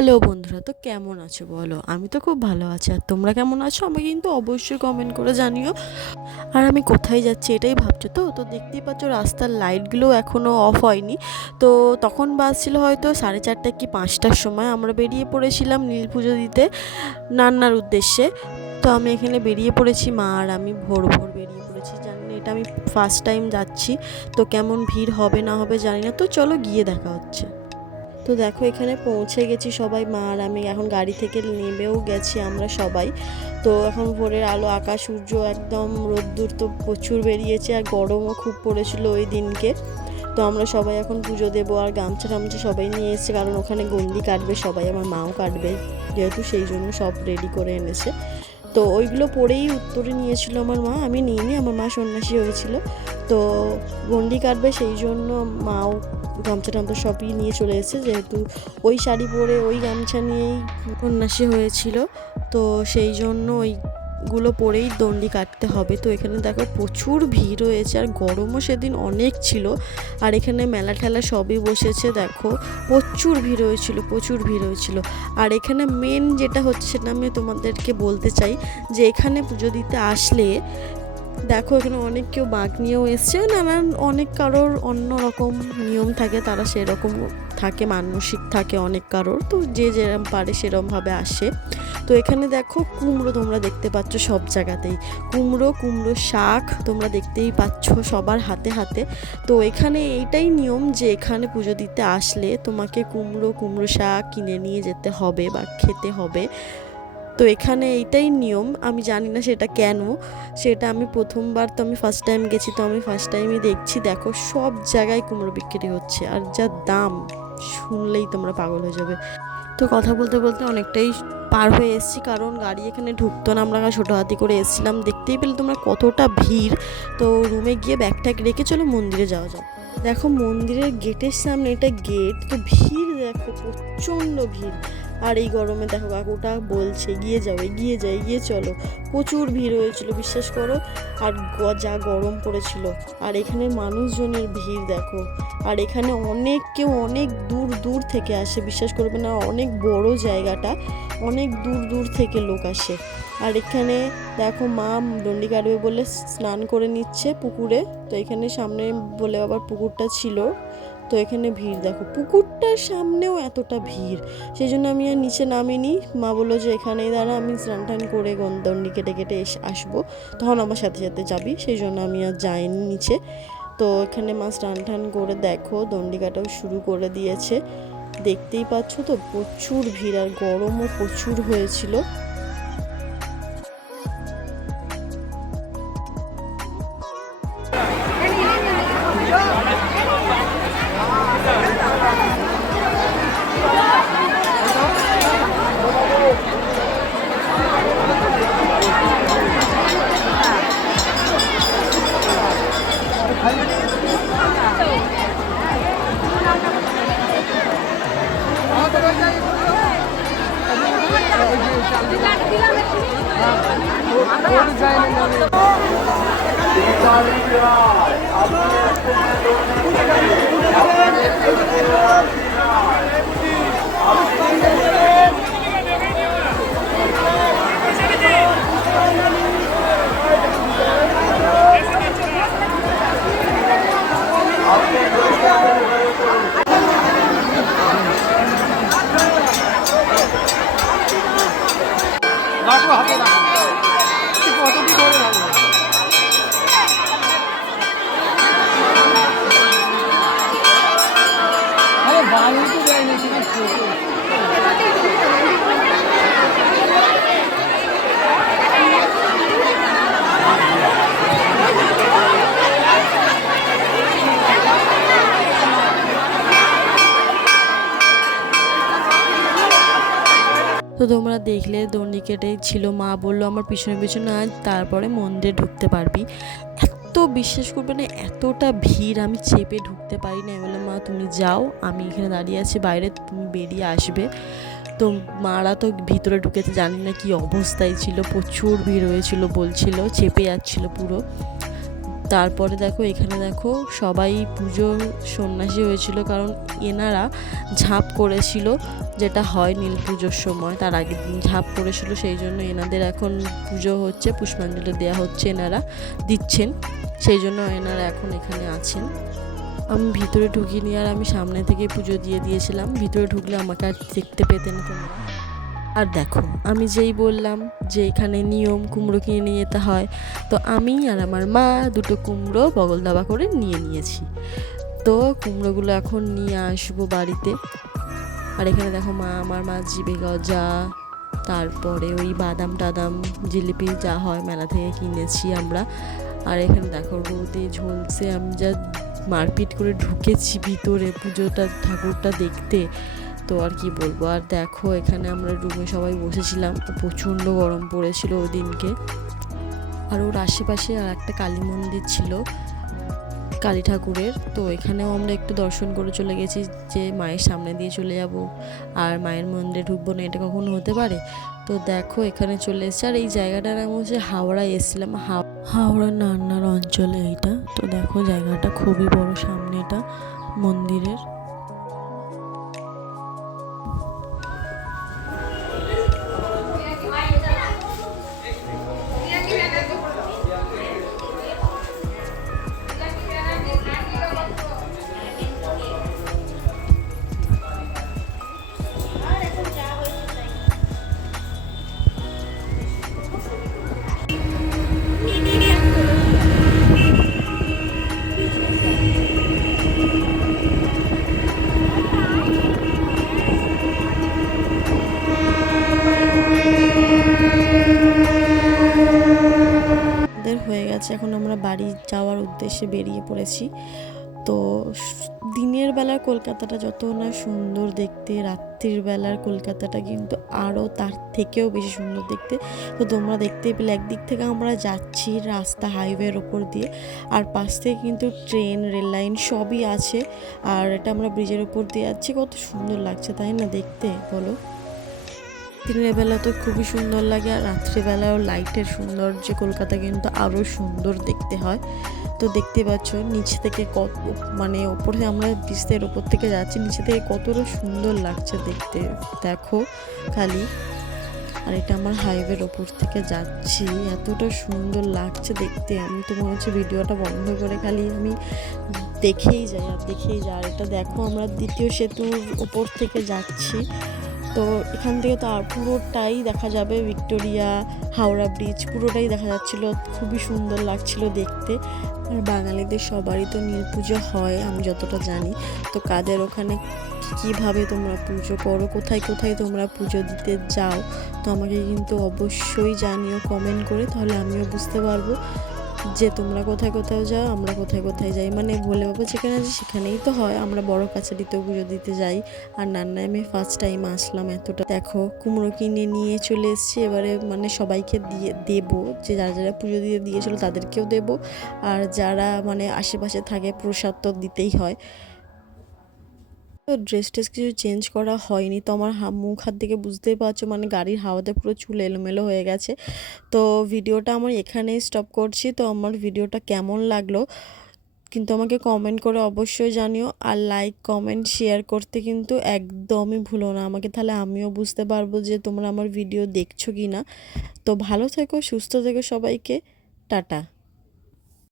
Hello বন্ধুরা, তো কেমন আছো বলো? আমি তো খুব ভালো আছি। আর তোমরা কেমন আছো আমাকে কিন্তু অবশ্যই কমেন্ট করে জানিও। আর আমি কোথায় যাচ্ছি এটাই ভাবছো তো? তো দেখতেই পাচ্ছ রাস্তার লাইটগুলো এখনও অফ হয়নি। তো তখন বাজছিল হয়তো 4:30 কি 5টার সময়। আমরা বেরিয়ে পড়েছিলাম নীল পুজো দিতে নান্নার উদ্দেশ্যে। তো আমি এখানে বেরিয়ে পড়েছি, মা আর আমি ভোর ভোর বেরিয়ে পড়েছি। জানি না, এটা আমি ফার্স্ট টাইম যাচ্ছি, তো কেমন ভিড় হবে না হবে জানি না। তো চলো গিয়ে দেখা হচ্ছে। তো দেখো এখানে পৌঁছে গেছি সবাই, মা আর আমি এখন গাড়ি থেকে নেমেও গেছি আমরা সবাই। তো এখন ভোরের আলো, আকাশ, সূর্য একদম, রোদ্দুর তো প্রচুর বেরিয়েছে আর গরমও খুব পড়েছিল ওই দিনকে। তো আমরা সবাই এখন পুজো দেবো আর গামছা টামছা সবাই নিয়ে এসেছে, কারণ ওখানে গন্ডি কাটবে সবাই, আমার মাও কাটবে যেহেতু, সেই জন্য সব রেডি করে এনেছে। তো ওইগুলো পরেই উত্তরে নিয়েছিল আমার মা, আমি নিইনি, আমার মা সন্ন্যাসী হয়েছিল। তো গন্ডি কাটবে সেই জন্য মাও গামছা টামছা সবই নিয়ে চলে এসেছে, যেহেতু ওই শাড়ি পরে ওই গামছা নিয়েই সন্ন্যাসী হয়েছিল। তো সেই জন্য ওইগুলো পরেই দণ্ডি কাটতে হবে। তো এখানে দেখো প্রচুর ভিড় হয়েছে আর গরমও সেদিন অনেক ছিল। আর এখানে মেলা ঠেলা সবই বসেছে, দেখো প্রচুর ভিড় হয়েছিল, প্রচুর ভিড় হয়েছিল। আর এখানে মেন যেটা হচ্ছে সেটা আমি তোমাদেরকে বলতে চাই, যে এখানে পুজো দিতে আসলে দেখো এখানে অনেক কেউ বাঁক নিয়েও এসছে, নানান অনেক কারোর অন্য রকম নিয়ম থাকে, তারা সেরকম থাকে, মানসিক থাকে অনেক কারোর, তো যে যেরকম পারে সেরকমভাবে আসে। তো এখানে দেখো কুমড়ো তোমরা দেখতে পাচ্ছ সব জায়গাতেই, কুমড়ো শাক তোমরা দেখতেই পাচ্ছ সবার হাতে হাতে। তো এখানে এইটাই নিয়ম যে এখানে পুজো দিতে আসলে তোমাকে কুমড়ো শাক কিনে নিয়ে যেতে হবে বা খেতে হবে। তো এখানে এইটাই নিয়ম, আমি জানি না সেটা কেন, সেটা আমি প্রথমবার, তো আমি ফার্স্ট টাইম গেছি, তো আমি ফার্স্ট টাইমই দেখছি। দেখো সব জায়গায় কুমড়ো বিক্রি হচ্ছে আর যা দাম, শুনলেই তোমরা পাগল হয়ে যাবে। তো কথা বলতে বলতে অনেকটাই পার হয়ে এসেছি, কারণ গাড়ি এখানে ঢুকতো না, আমরা ছোটো হাতি করে এসেছিলাম। দেখতেই পেলে তোমরা কতটা ভিড়। তো রুমে গিয়ে ব্যাগ ট্যাগ রেখে চলো মন্দিরে যাওয়া যাক। দেখো মন্দিরের গেটের সামনে, এটা গেট, তো ভিড় দেখো প্রচণ্ড ভিড়। আর এই গরমে দেখো কাকুটা বলছে এগিয়ে যাও, এগিয়ে চলো। প্রচুর ভিড় হয়েছিল বিশ্বাস করো। আর যা গরম পড়েছিল, আর এখানে মানুষজনের ভিড় দেখো। আর এখানে কেউ অনেক দূর দূর থেকে আসে, বিশ্বাস করবে না, অনেক বড় জায়গাটা, অনেক দূর দূর থেকে লোক আসে। আর এখানে দেখো মা দণ্ডি কাটবে বলে স্নান করে নিচ্ছে পুকুরে। তো এখানে সামনে বলে আবার পুকুরটা ছিল, তো এখানে ভিড় দেখো, পুকুরটার সামনেও এতটা ভিড়, সেই জন্য আমি আর নিচে নামিনি। মা বললো যে এখানেই দাঁড়া, আমি স্নান টান করে দণ্ডি কেটে কেটে আসবো, তখন আমার সাথে সাথে যাবি, সেই জন্য আমি আর যাইনি নিচে। তো এখানে মা স্নান টান করে দেখো দণ্ডি কাটাও শুরু করে দিয়েছে, দেখতেই পাচ্ছ তো প্রচুর ভিড় আর গরমও প্রচুর হয়েছিল। তো তোমরা দেখলে দণ্ডি কেটেই ছিল, মা বললো আমার পিছনে পিছনে আজ, তারপরে মন্দিরে ঢুকতে পারবি। এত বিশ্বাস করবে না, এতটা ভিড়, আমি চেপে ঢুকতে পারি না, বলে মা তুমি যাও, আমি এখানে দাঁড়িয়ে আছি বাইরে, তুমি বেরিয়ে আসবে। তো মারা তো ভিতরে ঢুকেছে, জানি না কি অবস্থায় ছিল, প্রচুর ভিড় হয়েছিল বলছিল, চেপে যাচ্ছিল পুরো। তারপরে দেখো এখানে দেখো সবাই পুজো সন্ন্যাসী হয়েছিল, কারণ এনারা ঝাঁপ করেছিল, যেটা হয় নীল পুজোর সময়, তার আগের দিন ঝাঁপ করেছিল, সেই জন্য এনাদের এখন পুজো হচ্ছে, পুষ্পাঞ্জলি দেওয়া হচ্ছে, এনারা দিচ্ছেন, সেই জন্য এনারা এখন এখানে আছেন। আমি ভিতরে ঢুকিনি, আর আমি সামনে থেকে পুজো দিয়ে দিয়েছিলাম, ভিতরে ঢুকলে আমাকে আর দেখতে পেতেন তোমরা। আর দেখো আমি যেই বললাম যে এখানে নিয়ম কুমড়ো কিনে নিয়ে যেতে হয়, তো আমি আর আমার মা দুটো কুমড়ো বগল দাবা করে নিয়ে নিয়েছি। তো কুমড়োগুলো এখন নিয়ে আসবো বাড়িতে। আর এখানে দেখো আমার মা জিবে গজা, তারপরে ওই বাদাম টাদাম জিলিপি যা হয় মেলা থেকে কিনেছি আমরা। আর এখানে দেখো রোদে ঝলসে আমি যা মারপিট করে ঢুকেছি ভিতরে পুজোটা ঠাকুরটা দেখতে, তো আর কি বলবো। আর দেখো এখানে আমরা রুমে সবাই বসেছিলাম, প্রচণ্ড গরম পড়েছিল ওই দিনকে। আর ওর আশেপাশে আর একটা কালী মন্দির ছিল, কালী ঠাকুরের, তো এখানেও আমরা একটু দর্শন করে চলে গেছি, যে মায়ের সামনে দিয়ে চলে যাব আর মায়ের মন্দিরে ঢুকবো না, এটা কখনো হতে পারে। তো দেখো এখানে চলে এসেছে, আর এই জায়গাটার নাম হচ্ছে হাওড়ায় এসেছিলাম, হাওড়া নান্নার অঞ্চলে এইটা। তো দেখো জায়গাটা খুবই বড়, সামনে এটা মন্দিরের। হয়ে গেছে, এখন আমরা বাড়ি যাওয়ার উদ্দেশ্যে বেরিয়ে পড়েছি। তো দিনের বেলার কলকাতাটা যত না সুন্দর দেখতে, রাত্রির বেলার কলকাতাটা কিন্তু আরও তার থেকেও বেশি সুন্দর দেখতে। তো তোমরা দেখতেই পেলে একদিক থেকে আমরা যাচ্ছি রাস্তা হাইওয়ের ওপর দিয়ে, আর পাশ থেকে কিন্তু ট্রেন রেল লাইন সবই আছে, আর এটা আমরা ব্রিজের ওপর দিয়ে যাচ্ছি। কত সুন্দর লাগছে তাই না দেখতে, বলো। দিনের বেলা তো খুবই সুন্দর লাগে, আর রাত্রিবেলাও লাইটের সৌন্দর্য কলকাতা কিন্তু আরও সুন্দর দেখতে হয়। তো দেখতে পাচ্ছ নিচ থেকে কত, মানে ওপরে আমরা ব্রিজের ওপর থেকে যাচ্ছি, নিচে থেকে কতটা সুন্দর লাগছে দেখতে, দেখো খালি। আর এটা আমার হাইওয়ের ওপর থেকে যাচ্ছি, এতটা সুন্দর লাগছে দেখতে, আমি তো মনে হচ্ছে ভিডিওটা বন্ধ করে খালি আমি দেখেই যাই আর দেখেই যাই। আর এটা দেখো আমরা দ্বিতীয় সেতুর ওপর থেকে যাচ্ছি, তো এখান থেকে তো আর পুরোটাই দেখা যাবে ভিক্টোরিয়া, হাওড়া ব্রিজ পুরোটাই দেখা যাচ্ছিল, খুবই সুন্দর লাগছিল দেখতে। আর বাঙালিদের সবারই তো নীল পুজো হয় আমি যতটা জানি। তো কাদের ওখানে কীভাবে তোমরা পুজো করো, কোথায় কোথায় তোমরা পুজো দিতে যাও, তো আমাকে কিন্তু অবশ্যই জানিও কমেন্ট করে, তাহলে আমিও বুঝতে পারবো যে তোমরা কোথায় কোথাও যাও, আমরা কোথায় কোথায় যাই। মানে ভোলে বাবা যেখানে আছে সেখানেই তো হয়, আমরা বড় কাছারিতেও পুজো দিতে যাই। আর নান্নায় আমি ফার্স্ট টাইম আসলাম এতটা। দেখো কুমড়ো কিনে নিয়ে চলে এসেছি, এবারে মানে সবাইকে দিয়ে দেবো, যে যারা যারা পুজো দিয়ে দিয়েছিলো তাদেরকেও দেবো, আর যারা মানে আশেপাশে থাকে প্রসাদ তো দিতেই হয়। তো ড্রেস কিছু চেঞ্জ করা হয়নি, তো আমার মুখ হাত দেখে বুঝতেই পারছো, মানে গাড়ির হাওয়াতে পুরো চুল এলোমেলো হয়ে গেছে। তো ভিডিওটা আমার এখানেই স্টপ করছি। তো আমার ভিডিওটা কেমন লাগলো কিন্তু আমাকে কমেন্ট করে অবশ্যই জানিও, আর লাইক কমেন্ট শেয়ার করতে কিন্তু একদমই ভুলো না আমাকে, তাহলে আমিও বুঝতে পারবো যে তোমরা আমার ভিডিও দেখছো কি না। তো ভালো থেকো, সুস্থ থেকো সবাইকে, টাটা।